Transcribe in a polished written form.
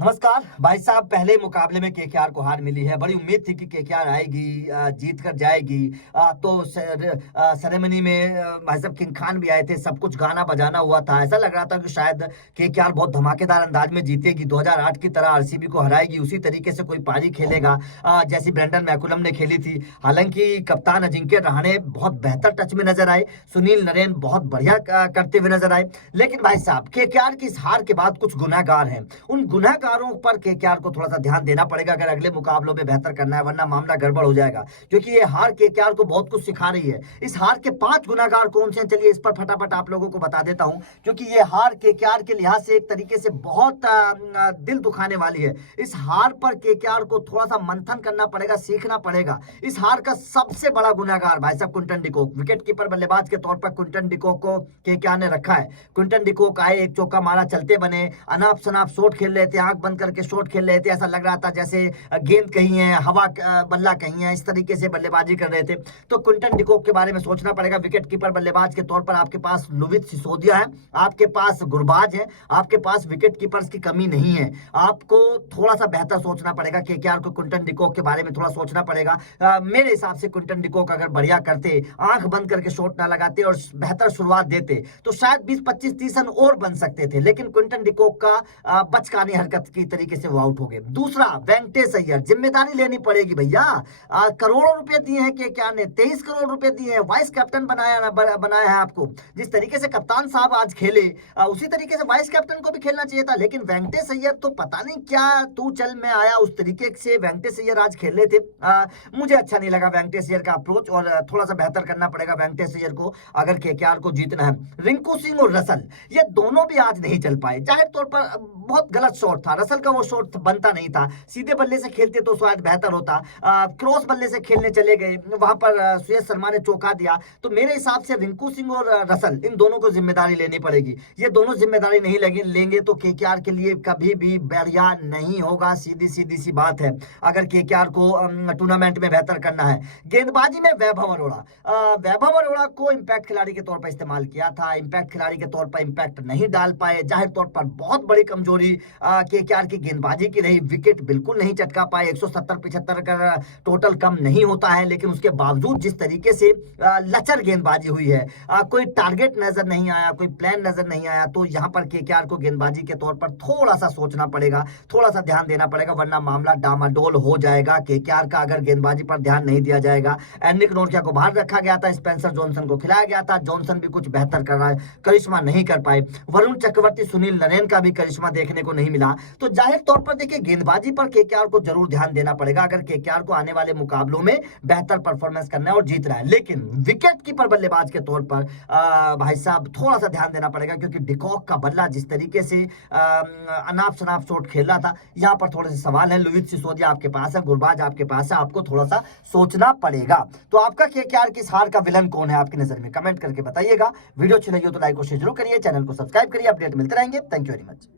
नमस्कार भाई साहब। पहले मुकाबले में केकेआर को हार मिली है। बड़ी उम्मीद थी कि केकेआर आएगी, जीत कर जाएगी। तो सेरेमनी में भाई साहब किंग खान भी आए थे, सब कुछ गाना बजाना हुआ था। ऐसा लग रहा था कि शायद केकेआर बहुत धमाकेदार अंदाज में जीतेगी, 2008 की तरह आरसीबी को हराएगी, उसी तरीके से कोई पारी खेलेगा जैसी ब्रेंडन मैकुलम ने खेली थी। हालांकि कप्तान अजिंक्य रहाणे बहुत बेहतर टच में नजर आए, सुनील नरेन बहुत बढ़िया करते हुए नजर आए। लेकिन भाई साहब केकेआर की इस हार के बाद कुछ गुनाहगार हैं। उन गुनाहगारों पर केकेआर को थोड़ा सा ध्यान देना पड़ेगा अगर अगले मुकाबलों में बेहतर करना है, वरना मामला गड़बड़ हो जाएगा। क्योंकि ये हार केकेआर को बहुत कुछ सिखा रही है। इस हार के 5 गुनाहगार कौन से हैं, चलिए इस पर फटाफट आप लोगों को बता देता हूं। क्योंकि ये हार केकेआर के लिहाज से एक तरीके से बहुत दिल दुखाने वाली है। इस हार पर केकेआर को थोड़ा सा मंथन करना पड़ेगा, सीखना पड़ेगा। इस हार का सबसे बड़ा गुनाहगार भाई साहब क्विंटन डिकॉक, विकेट कीपर बल्लेबाज के तौर पर क्विंटन डिकॉक को केकेआर ने रखा है। क्विंटन डिकॉक आए, एक चौका मारा, चलते बने, अनाप शनाप शॉट खेल रहे थे, आंख बंद करके शॉट खेल रहे थे। ऐसा लग रहा था जैसे गेंद कहीं है, हवा बल्ला कहीं है, इस तरीके से बल्लेबाजी कर रहे थे। तो क्विंटन डिकॉक के बारे में सोचना पड़ेगा। विकेट कीपर बल्लेबाज के तौर पर आपके पास लुविस सिसोदिया है, आपके पास गुरबाज है, आपके पास विकेट कीपर्स की कमी नहीं है। आपको थोड़ा सा बेहतर सोचना पड़ेगा। केकेआर को क्विंटन डिकॉक के बारे में थोड़ा सोचना पड़ेगा। मेरे हिसाब से क्विंटन डिकॉक अगर बढ़िया करते, आंख बंद करके शॉट ना लगाते और बेहतर शुरुआत देते, तो शायद 20-25 रन और बन सकते थे। लेकिन क्विंटन डिकॉक का बचकानी हरकत की तरीके से वो आउट हो गए। दूसरा, वेंकटेश अय्यर, जिम्मेदारी लेनी पड़ेगी भैया। करोड़ों रुपए दिए हैं केकेआर ने, 23 करोड़ रुपए दिए हैं, वाइस कैप्टन बनाया है आपको। जिस तरीके से कप्तान साहब आज खेले, उसी तरीके से वाइस कैप्टन को भी खेलना चाहिए था। लेकिन वेंकटेश अय्यर तो पता नहीं क्या तू चल में आया, उस तरीके से वेंकटेश अय्यर आज खेल रहे थे। मुझे अच्छा नहीं लगा वेंकटेश अय्यर का अप्रोच, और थोड़ा सा बेहतर करना पड़ेगा वेंकटेश अय्यर को अगर केकेआर को जीतना है। रिंकू सिंह और रसल, ये दोनों भी आज नहीं चल पाए। जाहिर तौर पर बहुत गलत शॉट था, रसल का वो शॉट बनता नहीं था। सीधे बल्ले से खेलते तो शायद बेहतर होता। क्रॉस बल्ले से खेलने चले गए, वहां पर सुयश शर्मा ने चौका दिया। तो मेरे हिसाब से रिंकू सिंह और रसल, इन दोनों को जिम्मेदारी लेनी पड़ेगी। ये दोनों जिम्मेदारी नहीं लेंगे तो केकेआर के लिए कभी भी बढ़िया नहीं होगा। सीधी सी बात है। अगर केकेआर को टूर्नामेंट में बेहतर करना है। गेंदबाजी में वैभव अरोड़ा को इंपैक्ट खिलाड़ी के तौर पर इस्तेमाल किया था, इंपैक्ट खिलाड़ी के तौर पर इंपैक्ट नहीं डाल पाए। जाहिर तौर पर बहुत बड़ी कमजोरी केकेआर की गेंदबाजी की रही। विकेट बिल्कुल नहीं चटका पाए। 170-75 का टोटल कम नहीं होता है, लेकिन उसके बावजूद जिस तरीके से लचर गेंदबाजी हुई है, कोई टारगेट नजर नहीं आया, कोई प्लान नजर नहीं आया। तो यहाँ पर केकेआर को गेंदबाजी के तौर पर थोड़ा सा सोचना पड़ेगा, थोड़ा सा ध्यान देना पड़ेगा, वरना मामला डामाडोल हो जाएगा केकेआर का अगर गेंदबाजी पर ध्यान नहीं दिया जाएगा। एनिक नोरकिया को बाहर रखा गया था, स्पेंसर जॉनसन को खिलाया गया था। जॉनसन भी कुछ बेहतर कर रहा है, करिश्मा नहीं कर पाए। वरुण चक्रवर्ती, सुनील नरेन का भी करिश्मा देखने को नहीं मिला। तो जाहिर तौर पर देखिए गेंदबाजी पर केकेआर को जरूर ध्यान देना पड़ेगा अगर केकेआर को आने वाले मुकाबलों में बेहतर परफॉर्मेंस करना है और जीतना है। लेकिन विकेट कीपर बल्लेबाज के तौर पर भाई साहब थोड़ा सा ध्यान देना पड़ेगा, क्योंकि डिकॉक का बल्ला जिस तरीके से अनाप शनाप शॉट खेल रहा था, यहाँ पर थोड़े से सवाल है। लुविस सिसोदिया आपके पास है, गुरबाज आपके पास है, आपको थोड़ा सा सोचना पड़ेगा। तो आपका केकेआर की इस हार का विलन कौन है आपकी नजर में, कमेंट करके बताइएगा। वीडियो अच्छी लगी हो तो लाइक और शेयर जरूर करिए, चैनल को सब्सक्राइब करिए। अपडेट मिलते रहेंगे। Thank you very much.